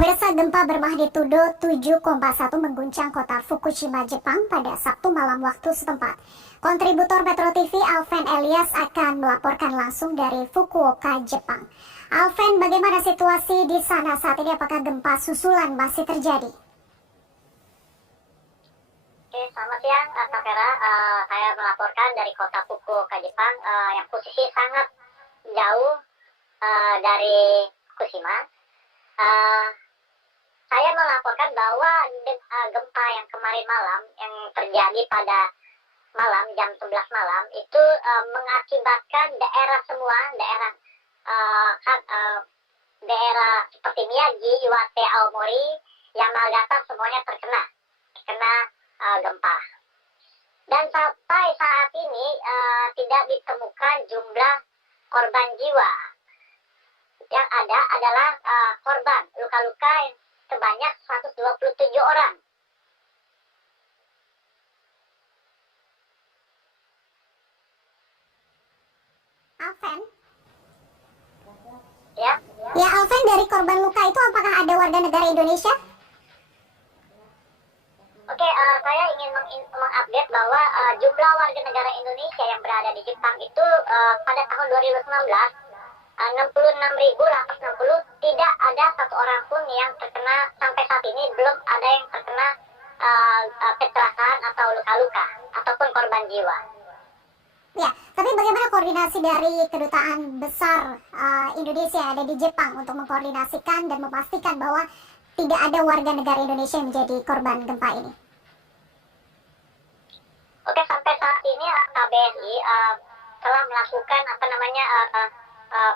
Pemirsa, gempa bermagnitudo 7,1 mengguncang kota Fukushima, Jepang pada Sabtu malam waktu setempat. Kontributor Metro TV Alven Elias akan melaporkan langsung dari Fukuoka, Jepang. Alven, bagaimana situasi di sana saat ini? Apakah gempa susulan masih terjadi? Oke, selamat siang Kak Vera. Saya melaporkan dari kota Fukuoka, Jepang, yang posisi sangat jauh dari Fukushima. Saya melaporkan bahwa gempa yang kemarin malam yang terjadi pada malam jam 11 malam itu mengakibatkan daerah daerah seperti Miyagi, Iwate, Aomori, Yamagata semuanya terkena gempa. Dan sampai saat ini tidak ditemukan jumlah korban jiwa. Yang ada adalah korban luka-luka sebanyak 127 orang. Alven? Ya, Alven, dari korban luka itu apakah ada warga negara Indonesia? oke, saya ingin mengupdate bahwa jumlah warga negara Indonesia yang berada di Jepang itu pada tahun 2019 66.860, tidak ada satu orang pun yang terkena. Sampai saat ini belum ada yang terkena kecelakaan atau luka-luka ataupun korban jiwa. Ya, tapi bagaimana koordinasi dari kedutaan besar Indonesia yang ada di Jepang untuk mengkoordinasikan dan memastikan bahwa tidak ada warga negara Indonesia yang menjadi korban gempa ini? Oke, sampai saat ini KBRI telah melakukan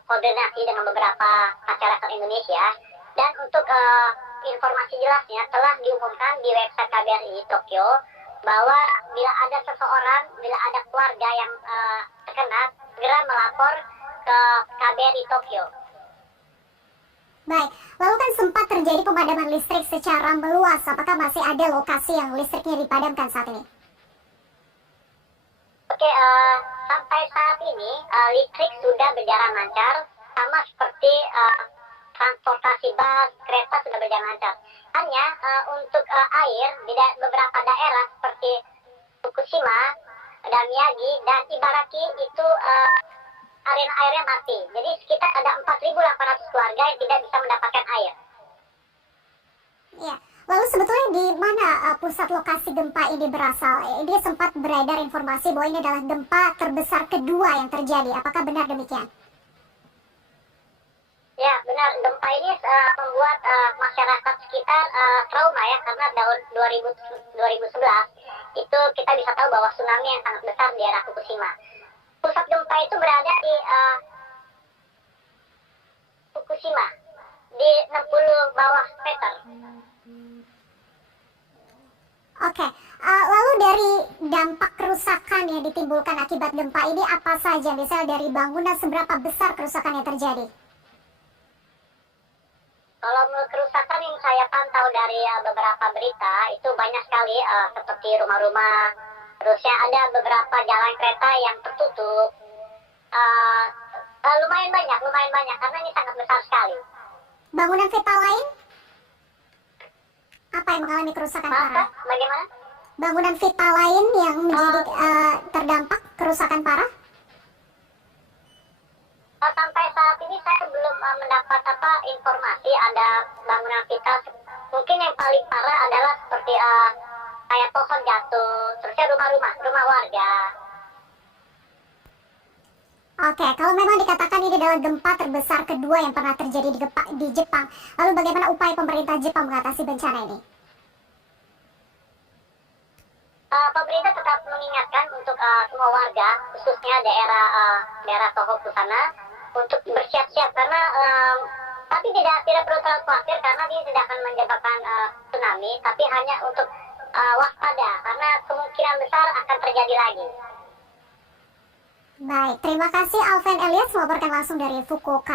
koordinasi dengan beberapa masyarakat Indonesia, dan untuk informasi jelasnya telah diumumkan di website KBRI Tokyo bahwa bila ada keluarga yang terkena, segera melapor ke KBRI Tokyo. Baik, lalu kan sempat terjadi pemadaman listrik secara meluas. Apakah masih ada lokasi yang listriknya dipadamkan saat ini? Oke, sampai saat ini listrik sudah berjalan lancar, sama seperti transportasi bus, kereta sudah berjalan lancar. Hanya untuk air di beberapa daerah seperti Fukushima dan Miyagi dan Ibaraki itu arena airnya mati. Jadi sekitar ada 4.800 keluarga yang tidak bisa mendapatkan air. Ya, lalu sebetulnya di mana pusat lokasi gempa ini berasal? Dia sempat beredar informasi bahwa ini adalah gempa terbesar kedua yang terjadi. Apakah benar demikian? Ya, benar. Gempa ini membuat masyarakat sekitar trauma ya, karena tahun 2011 itu kita bisa tahu bahwa tsunami yang sangat besar di daerah Fukushima. Pusat gempa itu berada di Fukushima, di 60 bawah meter. Oke, lalu dari dampak kerusakan yang ditimbulkan akibat gempa ini apa saja? Misalnya dari bangunan, seberapa besar kerusakan yang terjadi? Kalau menurut kerusakan yang saya pantau dari beberapa berita, itu banyak sekali, seperti rumah-rumah, terusnya ada beberapa jalan kereta yang tertutup. Lumayan banyak, karena ini sangat besar sekali. Bangunan vital lain? Apa yang mengalami kerusakan parah? Bagaimana? Bangunan vital lain yang menjadi terdampak kerusakan parah? Sampai saat ini saya belum mendapat informasi ada bangunan vital. Mungkin yang paling parah adalah seperti kayak pohon jatuh, terusnya rumah warga. Oke, kalau memang dikatakan ini adalah gempa terbesar kedua yang pernah terjadi di Jepang, lalu bagaimana upaya pemerintah Jepang mengatasi bencana ini? Pemerintah tetap mengingatkan untuk semua warga, khususnya daerah Tohoku sana, untuk bersiap-siap, karena tapi tidak perlu terlalu khawatir, karena dia tidak akan menyebabkan tsunami, tapi hanya untuk waspada, karena kemungkinan besar akan terjadi lagi. Baik, terima kasih Alven Elias melaporkan langsung dari Fukuoka.